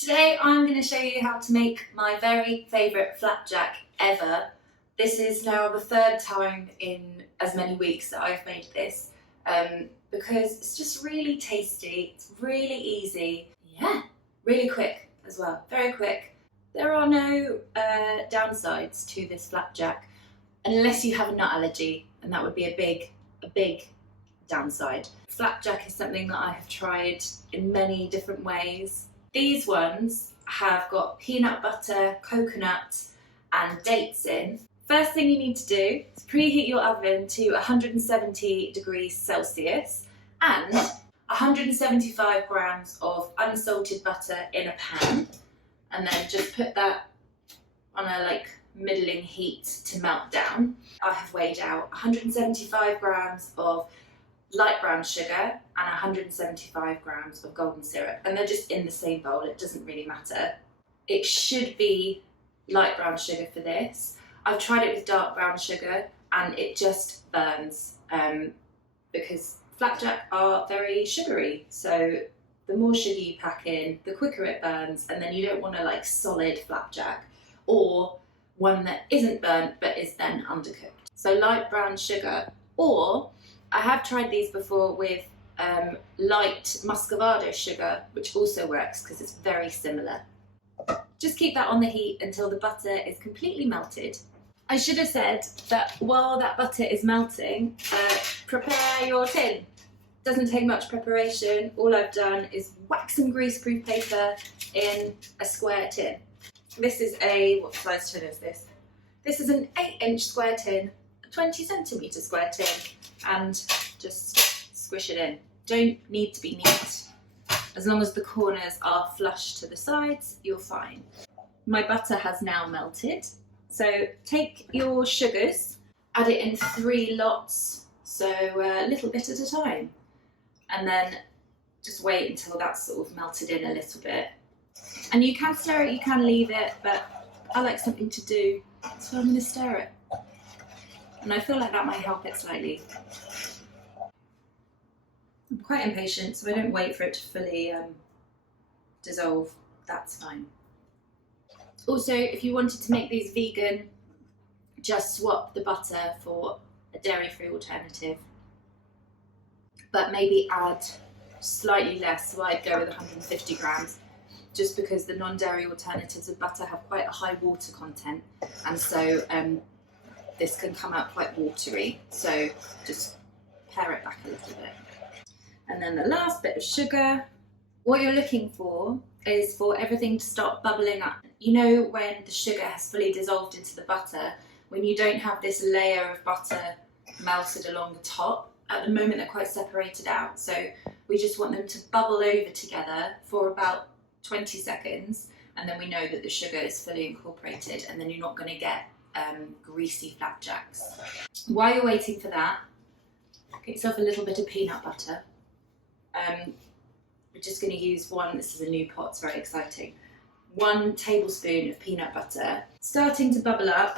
Today I'm going to show you how to make my very favourite flapjack ever. This is now the third time in as many weeks that I've made this because it's just really tasty, it's really easy, really quick as well, very quick. There are no downsides to this flapjack unless you have a nut allergy, and that would be a big downside. Flapjack is something that I have tried in many different ways. These ones have got peanut butter, coconut and dates in. First thing you need to do is preheat your oven to 170 degrees Celsius and 175 grams of unsalted butter in a pan, and then just put that on a middling heat to melt down. I have weighed out 175 grams of light brown sugar and 175 grams of golden syrup, and they're just in the same bowl, it doesn't really matter. It should be light brown sugar for this. I've tried it with dark brown sugar and it just burns because flapjack are very sugary, so the more sugar you pack in, the quicker it burns, and then you don't want a solid flapjack or one that isn't burnt but is then undercooked. So light brown sugar, or I have tried these before with light muscovado sugar, which also works because it's very similar. Just keep that on the heat until the butter is completely melted. I should have said that while that butter is melting, prepare your tin. Doesn't take much preparation. All I've done is whack some greaseproof paper in a square tin. This is what size tin is this? This is an 8-inch square tin, a 20cm square tin, and just squish it in. Don't need to be neat. As long as the corners are flush to the sides, you're fine. My butter has now melted. So take your sugars, add it in 3 lots, so a little bit at a time. And then just wait until that's sort of melted in a little bit. And you can stir it, you can leave it, but I like something to do, so I'm going to stir it. And I feel like that might help it slightly. I'm quite impatient, so I don't wait for it to fully dissolve. That's fine. Also, if you wanted to make these vegan, just swap the butter for a dairy-free alternative. But maybe add slightly less, so I'd go with 150 grams, just because the non-dairy alternatives of butter have quite a high water content, and so this can come out quite watery, so just pare it back a little bit. And then the last bit of sugar. What you're looking for is for everything to start bubbling up. You know when the sugar has fully dissolved into the butter, when you don't have this layer of butter melted along the top. At the moment they're quite separated out, so we just want them to bubble over together for about 20 seconds, and then we know that the sugar is fully incorporated, and then you're not going to get greasy flapjacks. While you're waiting for that, get yourself a little bit of peanut butter. We're just going to use this is a new pot, it's very exciting. 1 tablespoon of peanut butter. Starting to bubble up.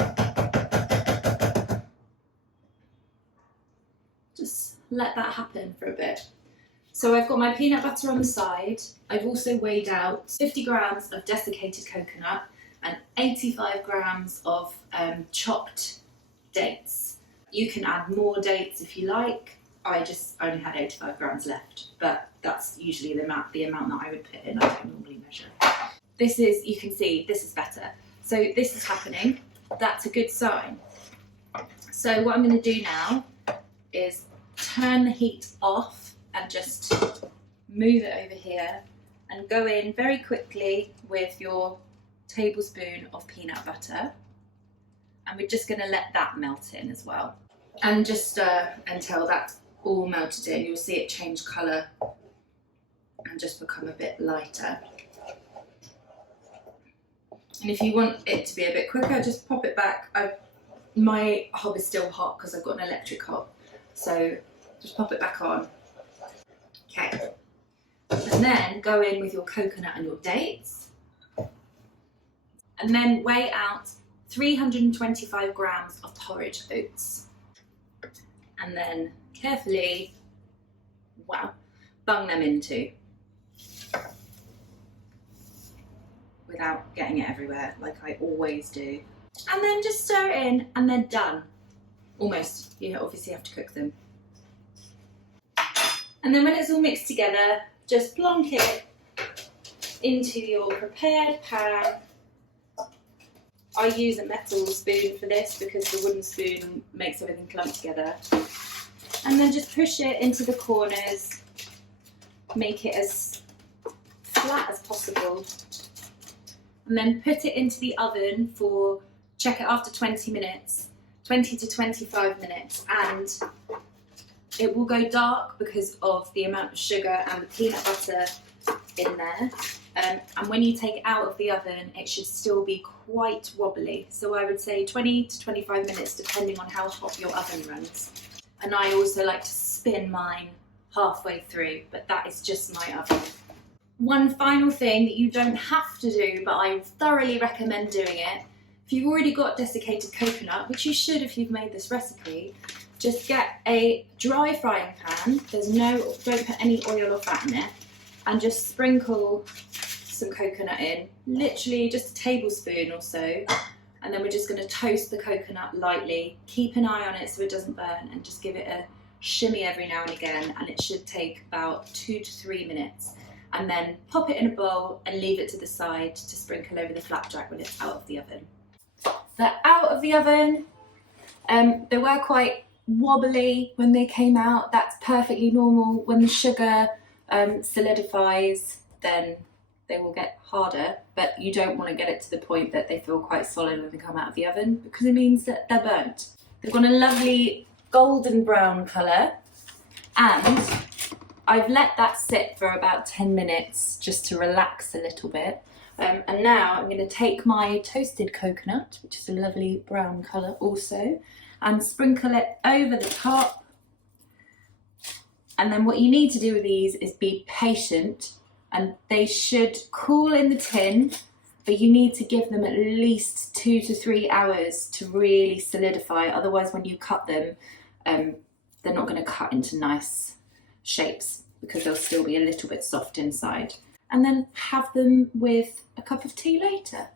Just let that happen for a bit. So I've got my peanut butter on the side. I've also weighed out 50 grams of desiccated coconut and 85 grams of chopped dates. You can add more dates if you like. I just only had 85 grams left, but that's usually the amount that I would put in. I don't normally measure. This is, you can see, this is better. So this is happening. That's a good sign. So what I'm going to do now is turn the heat off and just move it over here and go in very quickly with your tablespoon of peanut butter, and we're just going to let that melt in as well, and just stir until that's all melted in. You'll see it change colour and just become a bit lighter. And if you want it to be a bit quicker, just pop it back. My hob is still hot because I've got an electric hob, so just pop it back on. Okay, and then go in with your coconut and your dates, and then weigh out 325 grams of porridge oats, and then carefully, bung them into. without getting it everywhere, like I always do. And then just stir it in and they're done. Almost. You obviously have to cook them. And then when it's all mixed together, just plonk it into your prepared pan. I use a metal spoon for this because the wooden spoon makes everything clump together. And then just push it into the corners, make it as flat as possible. And then put it into the oven for, check it after 20 minutes, 20 to 25 minutes, and it will go dark because of the amount of sugar and the peanut butter in there. And when you take it out of the oven, it should still be quite wobbly. So I would say 20 to 25 minutes, depending on how hot your oven runs. And I also like to spin mine halfway through, but that is just my oven. One final thing that you don't have to do, but I thoroughly recommend doing it. If you've already got desiccated coconut, which you should if you've made this recipe, just get a dry frying pan. Don't put any oil or fat in it, and just sprinkle some coconut in, literally just a tablespoon or so, and then we're just going to toast the coconut lightly. Keep an eye on it so it doesn't burn, and just give it a shimmy every now and again, and it should take about 2 to 3 minutes. And then pop it in a bowl and leave it to the side to sprinkle over the flapjack when it's out of the oven. They're out of the oven. They were quite wobbly when they came out. That's perfectly normal. When the sugar solidifies, then they will get harder, but you don't want to get it to the point that they feel quite solid when they come out of the oven, because it means that they're burnt. They've got a lovely golden brown colour, and I've let that sit for about 10 minutes just to relax a little bit. And now I'm going to take my toasted coconut, which is a lovely brown colour also, and sprinkle it over the top. And then what you need to do with these is be patient, and they should cool in the tin, but you need to give them at least 2 to 3 hours to really solidify. Otherwise, when you cut them, they're not going to cut into nice shapes because they'll still be a little bit soft inside. And then have them with a cup of tea later.